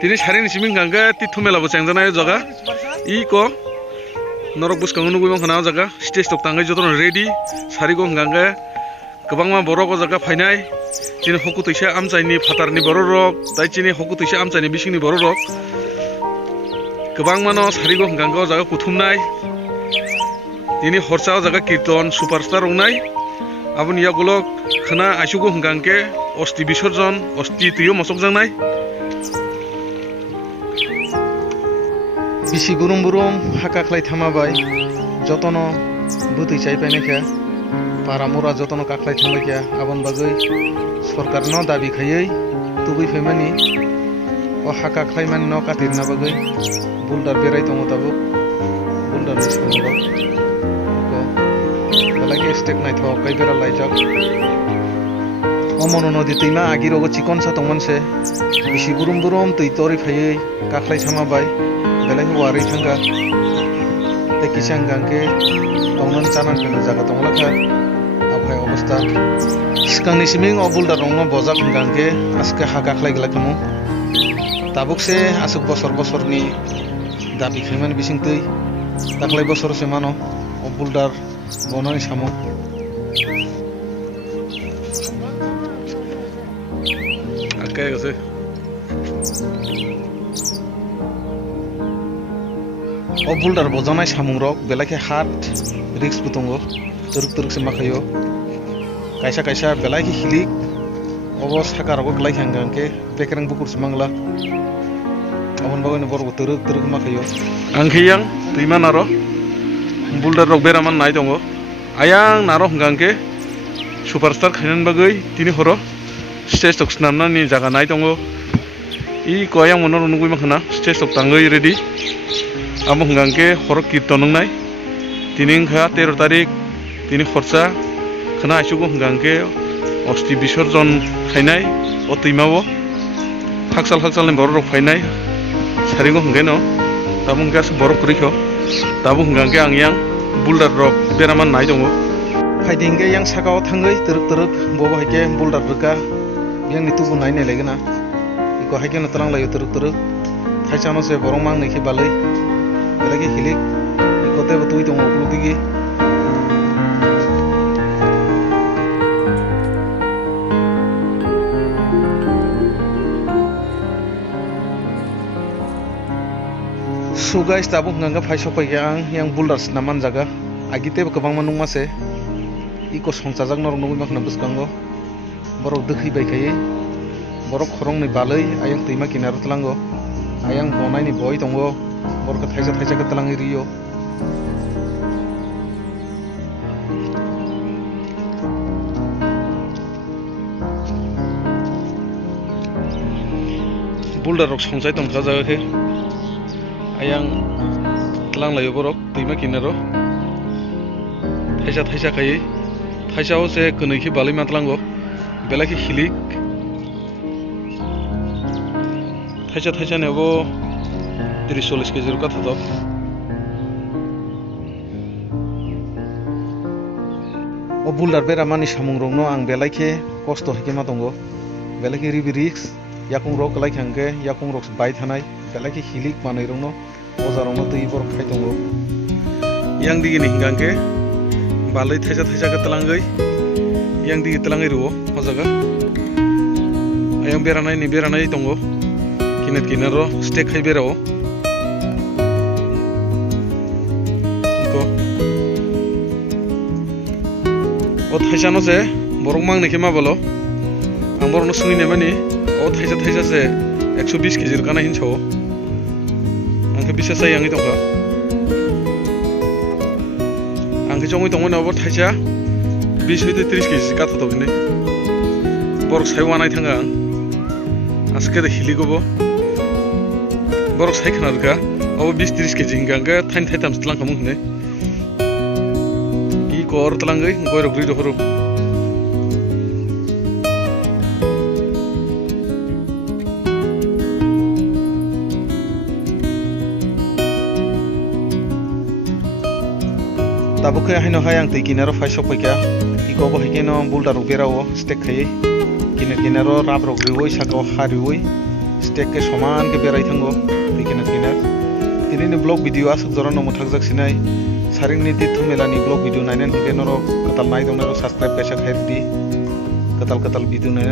tini sarin siming gangga ti thumela bo changjana jaga iko norok buskang nugui mangkhana jaga stage tok tangai jotono ready sari go gangga kobangma borok o jaga phainai tini hoku tuisa amchaini phatarni borok rok dai chini hoku tuisa amchaini bisingni borok rok kobangma no sari go gangga o jaga kuthumnai tini horsa o jaga kirton superstar ongnai aboni yagolok khana aisugo hingangke osti bisorjon osti tuyo mosokjangnai bisi burum burum haka khlai thamabai jotono butui chai painakha paramura jotono kaklai thamaikya abon bagoi sarkar no dabi khayei tubui phaimani o haka khlai man no katirna bagoi buldar berai tongo tabo buldar ni songo ko balagi step nai tho kai bera laijak omono nodi tuima agiro go chikon sa tongmanse bisi burum burum tui tori phayei kaklai thamabai belai wari thanga te kisang gangke tongnan chanan kelo jaga tonglakha abhai obostha sikangni siming o buldar rongno bojak gangke aske haka khlai glakamo tabukse asuk bosor bosorni dabi khaiman bisingtui taklai bosor semano o buldar bonani samo akai gase o buldar bojanai samungrok belai hat risk butongo turuk turuk se makhayo kaisa kaisa belai hilik obo sakarok belai hangangke bekrang bukur semangla abon bagone borgo turuk turuk makhayo angkhiyang tuima naro buldar rok beraman nai dongo ayang naro hangangke superstar khainan bagai tini horo stage tok snamna ni jaga nai dongo I koyang monor nungui makhana stage tok tangai ready amo hangangke horo kirton nungnai tining kha 13 tarik tini khorsa khana aisugo hangangke osti bisorjon khainai o tuimao haksal ni borok rok phainai saringo hangeno tabung gas borok kurikho tabung hangangke angyang buldar rok beraman nai dongo phaidingge yang sakao thangai turuk turuk bobo haike buldar rika yang nitubu nai nei legena iko haike na talang layo turuk turuk thaisano se borong mang nei balai lagi hilik ikote betui tongo kulutigi so guys tabung nganga phaisok pai yang buldars naman jaga agite kobang manung mase iko songchajak norok nungui makna buskango borok dekhi bai khai borok khorong ni balai ayang tuima kinaro tlango ayang bonai ni boi tongo borok thaisa thaisa ke talangi rio buldar rok songjai tongkha jaga ke ayang tlang layo borok tuima kinaro thaisa thaisa kai thaisa o se kunui ki balai matlango belaki hilik thaisa thaisa nebo 30-40 kg kata to o buldar beramani samung rongno ang belai kosto hike matongo belai ribi risk yakung rok lai khangke yakung rok bai thanai belai hilik manai rongno ojarongno tui bor khai tongo yang digi ni hingangke balai thaisa thaisa ke talangai yang digi talangai ruo hojaga ayang beranai tongo kinet kinaro steak khai berao o thaisa no se borok mang nekhe ma bolo ang borok no sungui nemani o thaisa se 120 kg kana hincho angke bisa sai angi tongka angke jongui tongo na bor thaisa 20 hite 30 kg kata to gine borok sai wanai thanga aske de hiligobo borok sai khana ka o 20-30 kg hinganga thain thaitam stlang kamu hne kor telangai goi rok ri dohoro tabuk haino hayang tei kinaro faisok paika iko bo hikeno buldar rok berao stek khai kinaro rap rok riwoi sakao hariwoi स्टेक के समान के बेराय थांगो किनार किनार दिनैनि blog video आसुक जरानो मोथाक जासिनाय सारिंनि तीर्थ मेलानि ब्लग भिडिअ नायनानै हिगे नरो कताल नायदोंना सब्सक्राइब कैसा खायरदि कताल भिडिअ नायना